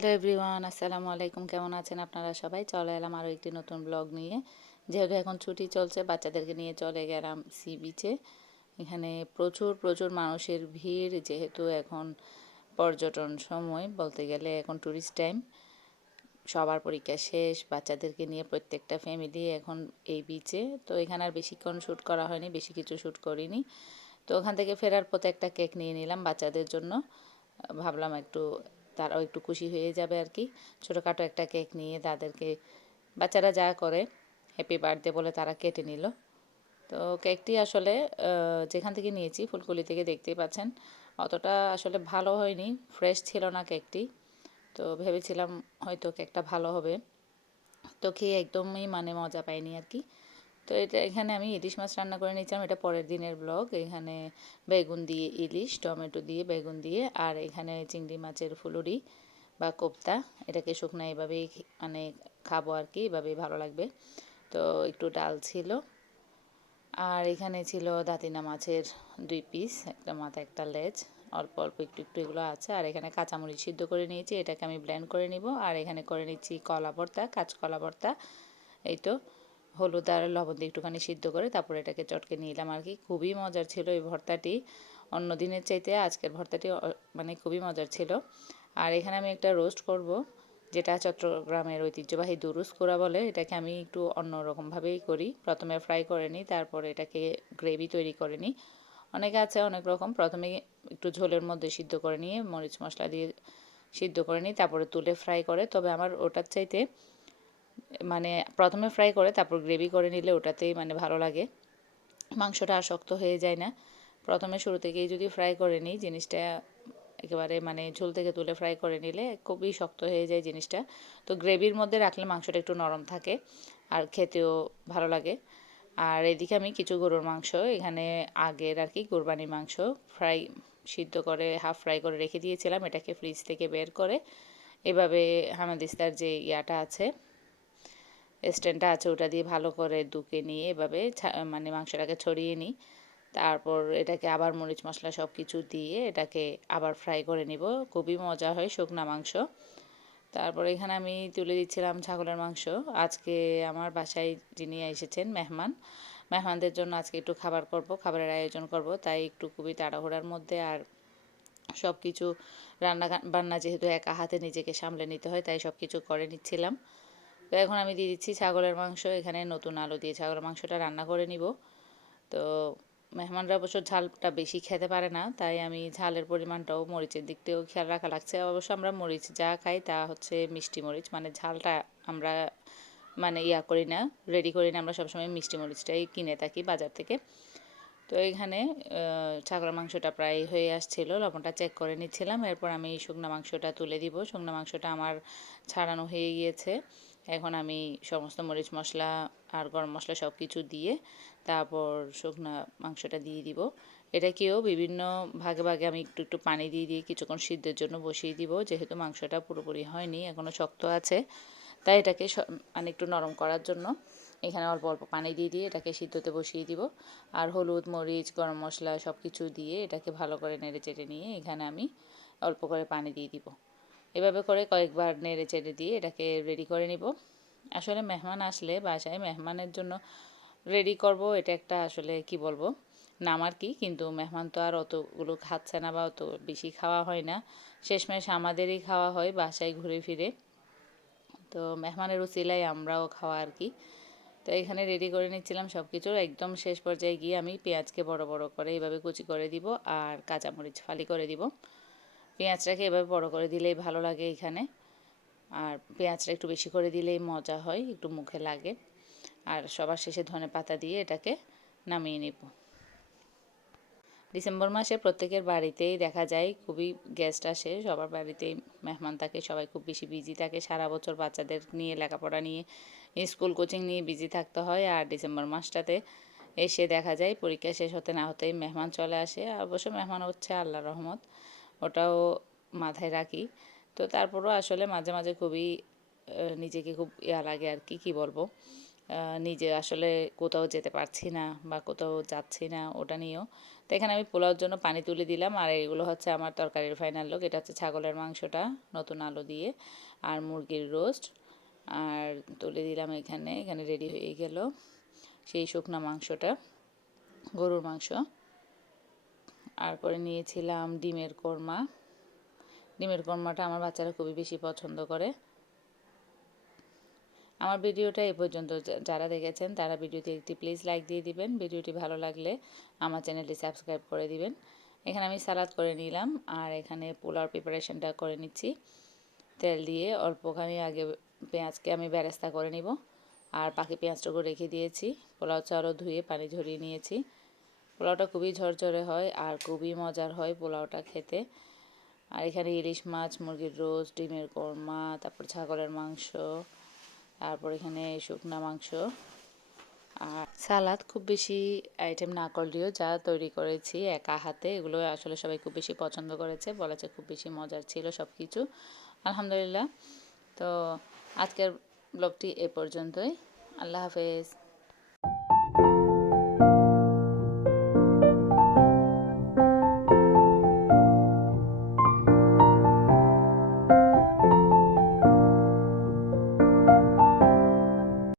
Hello everyone, আসসালামু আলাইকুম। কেমন আছেন আপনারা সবাই? চলে এলাম আরও একটি নতুন ব্লগ নিয়ে। যেহেতু এখন ছুটি চলছে, বাচ্চাদেরকে নিয়ে চলে গেলাম সি বিচে। এখানে প্রচুর প্রচুর মানুষের ভিড়, যেহেতু এখন পর্যটন সময় বলতে গেলে, এখন ট্যুরিস্ট টাইম। সবার পরীক্ষা শেষ, বাচ্চাদেরকে নিয়ে প্রত্যেকটা ফ্যামিলি এখন এই বিচে। তো এখানে আর বেশিক্ষণ শ্যুট করা হয়নি, বেশি কিছু শ্যুট করিনি। তো ওখান থেকে ফেরার পথে একটা কেক নিয়ে নিলাম বাচ্চাদের জন্য। ভাবলাম একটু তারাও একটু খুশি হয়ে যাবে আর কি। ছোটোখাটো একটা কেক নিয়ে তাদেরকে, বাচ্চারা যা করে হ্যাপি বার্থডে বলে তারা কেটে নিল। তো কেকটি আসলে যেখান থেকে নিয়েছি ফুলকলি থেকে, দেখতেই পাচ্ছেন অতটা আসলে ভালো হয়নি, ফ্রেশ ছিল না কেকটি। তো ভেবেছিলাম হয়তো কেকটা ভালো হবে, তো খেয়ে একদমই মানে মজা পাইনি আর কি। তো এখানে আমি ইলিশ মাছ রান্না করে নিয়েছিলাম, এটা পরের দিনের ব্লগ। এখানে বেগুন দিয়ে ইলিশ, টমেটো দিয়ে বেগুন দিয়ে, আর এখানে চিংড়ি মাছের ফুলুরি বা কোপ্তা, এটাকে শুকনো এভাবেই মানে খাবো আর কি, এভাবেই ভালো লাগবে। তো একটু ডাল ছিল, আর এখানে ছিল দাতিনা মাছের 2 পিস, একটা মাথা একটা লেজ, অল্প অল্প একটু একটু এগুলো আছে। আর এখানে কাঁচামরিচ সিদ্ধ করে নিয়েছি, এটাকে আমি ব্লেন্ড করে নিব। আর এখানে করে নিচ্ছি কলা ভর্তা, কাঁচকলা ভর্তা। এই তো হলুদ আর লবণ দিয়ে একটুখানি সিদ্ধ করে তারপরে এটাকে চটকে নিলাম আর কি। খুবই মজার ছিল এই ভর্তাটি, অন্য দিনের চাইতে আজকের ভর্তাটি মানে খুবই মজার ছিল। আর এখানে আমি একটা রোস্ট করব, যেটা চট্টগ্রামের ঐতিহ্যবাহী দুরুস কুড়া বলে। এটাকে আমি একটু অন্যরকমভাবেই করি, প্রথমে ফ্রাই করে নিই, তারপরে এটাকে গ্রেভি তৈরি করে নিই। অনেকে আছে অনেক রকম, প্রথমে একটু ঝোলের মধ্যে সিদ্ধ করে নিয়ে মরিচ মশলা দিয়ে সিদ্ধ করে নিই, তারপরে তুলে ফ্রাই করে। তবে আমার ওটার চাইতে মানে প্রথমে ফ্রাই করে তারপর গ্রেভি করে নিলে ওটাতেই মানে ভালো লাগে, মাংসটা আর শক্ত হয়ে যায় না। প্রথমে শুরু থেকেই যদি ফ্রাই করে নিই জিনিসটা, একেবারে মানে ঝোল থেকে তুলে ফ্রাই করে নিলে খুবই শক্ত হয়ে যায় জিনিসটা। তো গ্রেভির মধ্যে রাখলে মাংসটা একটু নরম থাকে আর খেতেও ভালো লাগে। আর এদিকে আমি কিছু গরুর মাংস এখানে আগের আর কি কোরবানির মাংস ফ্রাই সিদ্ধ করে হাফ ফ্রাই করে রেখে দিয়েছিলাম, এটাকে ফ্রিজ থেকে বের করে এভাবে হামাদিস্তার যে ইয়াটা আছে, স্ট্যান্ডটা আছে, ওটা দিয়ে ভালো করে দুকে নিয়ে এভাবে মানে মাংসটাকে ছড়িয়ে নিই। তারপর এটাকে আবার মরিচ মশলা সব কিছু দিয়ে এটাকে আবার ফ্রাই করে নিব। খুবই মজা হয় শুকনা মাংস। তারপর এখানে আমি তুলে দিচ্ছিলাম ছাগলের মাংস। আজকে আমার বাসায় যিনি এসেছেন মেহমান, মেহমানদের জন্য আজকে একটু খাবার করব, খাবারের আয়োজন করব, তাই একটু খুবই তাড়াহুড়ার মধ্যে। আর সব কিছু রান্না বান্না যেহেতু একা হাতে নিজেকে সামলে নিতে হয়, তাই সব কিছু করে নিচ্ছিলাম। তো এখন আমি দিয়ে দিচ্ছি ছাগলের মাংস, এখানে নতুন আলু দিয়ে ছাগলের মাংসটা রান্না করে নিব। তো মেহমানরা অবশ্য ঝালটা বেশি খেতে পারে না, তাই আমি ঝালের পরিমাণটাও মরিচের দিকটাও খেয়াল রাখা লাগছে। অবশ্য আমরা মরিচ যা খাই তা হচ্ছে মিষ্টি মরিচ, মানে ঝালটা আমরা মানে ইয়া করি না, রেডি করি না, আমরা সবসময় মিষ্টি মরিচটাই কিনে থাকি বাজার থেকে। তো এখানে ছাগলের মাংসটা প্রায় হয়ে আসছিল, লবণটা চেক করে নিচ্ছিলাম। এরপর আমি শুকনো মাংসটা তুলে দিব। শুকনো মাংসটা আমার ছাড়ানো হয়ে গিয়েছে। এখন আমি সমস্ত মরিচ মশলা আর গরম মশলা সব কিছু দিয়ে তারপর শুকনো মাংসটা দিয়ে দিব। এটাকেও বিভিন্ন ভাগে ভাগে আমি একটু একটু পানি দিয়ে দিয়ে কিছুক্ষণ সিদ্ধের জন্য বসিয়ে দিব, যেহেতু মাংসটা পুরোপুরি হয়নি, এখনও শক্ত আছে। তাই এটাকে মানে একটু নরম করার জন্য এখানে অল্প অল্প পানি দিয়ে দিয়ে এটাকে সিদ্ধতে বসিয়ে দিব। আর হলুদ মরিচ গরম মশলা সব কিছু দিয়ে এটাকে ভালো করে নেড়ে চেড়ে নিয়ে এখানে আমি অল্প করে পানি দিয়ে দিব। এভাবে করে কয়েকবার নেড়ে চেড়ে দিয়ে এটাকে রেডি করে নিব। আসলে মেহমান আসলে বাসায় মেহমানের জন্য রেডি করব, এটা একটা আসলে কি বলবো নাম আর কি। কিন্তু মেহমান তো আর অতগুলো খাচ্ছে না বা অত বেশি খাওয়া হয় না, শেষমেশ আমাদেরই খাওয়া হয় বাসায় ঘুরে ফিরে। তো মেহমানের উসিলায় আমরাও খাওয়া আর কি। তো এখানে রেডি করে নিচ্ছিলাম সব কিছু, একদম শেষ পর্যায়ে গিয়ে আমি পেঁয়াজকে বড় বড় করে এভাবে কুচি করে দিব আর কাঁচামরিচ ফালি করে দিব। পেঁয়াজটাকে এভাবে বড় করে দিলেই ভালো লাগে এখানে, আর পেঁয়াজটা একটু বেশি করে দিলেই মজা হয়, একটু মুখে লাগে। আর সবার শেষে ধনেপাতা দিয়ে এটাকে নামিয়ে নেব। ডিসেম্বর মাসে প্রত্যেকের বাড়িতেই দেখা যায় খুবই গেস্ট আসে, সবার বাড়িতেই মেহমান থাকে, সবাই খুব বেশি বিজি থাকে। সারা বছর বাচ্চাদের নিয়ে লেখাপড়া নিয়ে স্কুল কোচিং নিয়ে বিজি থাকতে হয়, আর ডিসেম্বর মাসটাতে এসে দেখা যায় পরীক্ষা শেষ হতে না হতেই মেহমান চলে আসে। অবশ্য মেহমান হচ্ছে আল্লাহর রহমত, ওটাও মাথায় রাখি। তো তারপরও আসলে মাঝে মাঝে খুবই নিজেকে খুব ইয়া লাগে আর কি, কী বলবো, নিজে আসলে কোথাও যেতে পারছি না বা কোথাও যাচ্ছি না ওটা নিয়েও। তো এখানে আমি পোলাওর জন্য পানি তুলে দিলাম, আর এগুলো হচ্ছে আমার তরকারির ফাইনাল লুক। এটা হচ্ছে ছাগলের মাংসটা নতুন আলু দিয়ে, আর মুরগির রোস্ট, আর তুলে দিলাম এখানে। এখানে রেডি হয়ে গেল সেই শুকনো মাংসটা, গরুর মাংস। আর করে নিয়েছিলাম ডিমের কোরমা। ডিমের কোরমাটা আমার বাচ্চারা খুবই বেশি পছন্দ করে। আমার ভিডিওটা এই পর্যন্ত যারা দেখেছেন তারা ভিডিওতে একটি প্লিজ লাইক দিয়ে দিবেন, ভিডিওটি ভালো লাগলে আমার চ্যানেলটি সাবস্ক্রাইব করে দিবেন। এখানে আমি সালাদ করে নিলাম, আর এখানে পোলাওর প্রিপারেশনটা করে নিচ্ছি। তেল দিয়ে অল্পখানি আগে পেঁয়াজকে আমি বেরেস্তা করে নিব, আর বাকি পেঁয়াজটাকে রেখে দিয়েছি। পোলাও চালও ধুয়ে পানি ঝরিয়ে নিয়েছি। পোলাওটা খুবই ঝরঝরে হয় আর খুবই মজার হয় পোলাওটা খেতে। আর এখানে ইলিশ মাছ, মুরগির রোস্ট, ডিমের কোরমা, তারপর ছাগলের মাংস, তারপর এখানে শুকনা মাংস আর সালাদ। খুব বেশি আইটেম না করলেও যা তৈরি করেছি একা হাতে, এগুলো আসলে সবাই খুব বেশি পছন্দ করেছে, বলেছে খুব বেশি মজার ছিল সব কিছু। আলহামদুলিল্লাহ। তো আজকের ব্লগটি এ পর্যন্তই। আল্লাহ হাফেজ।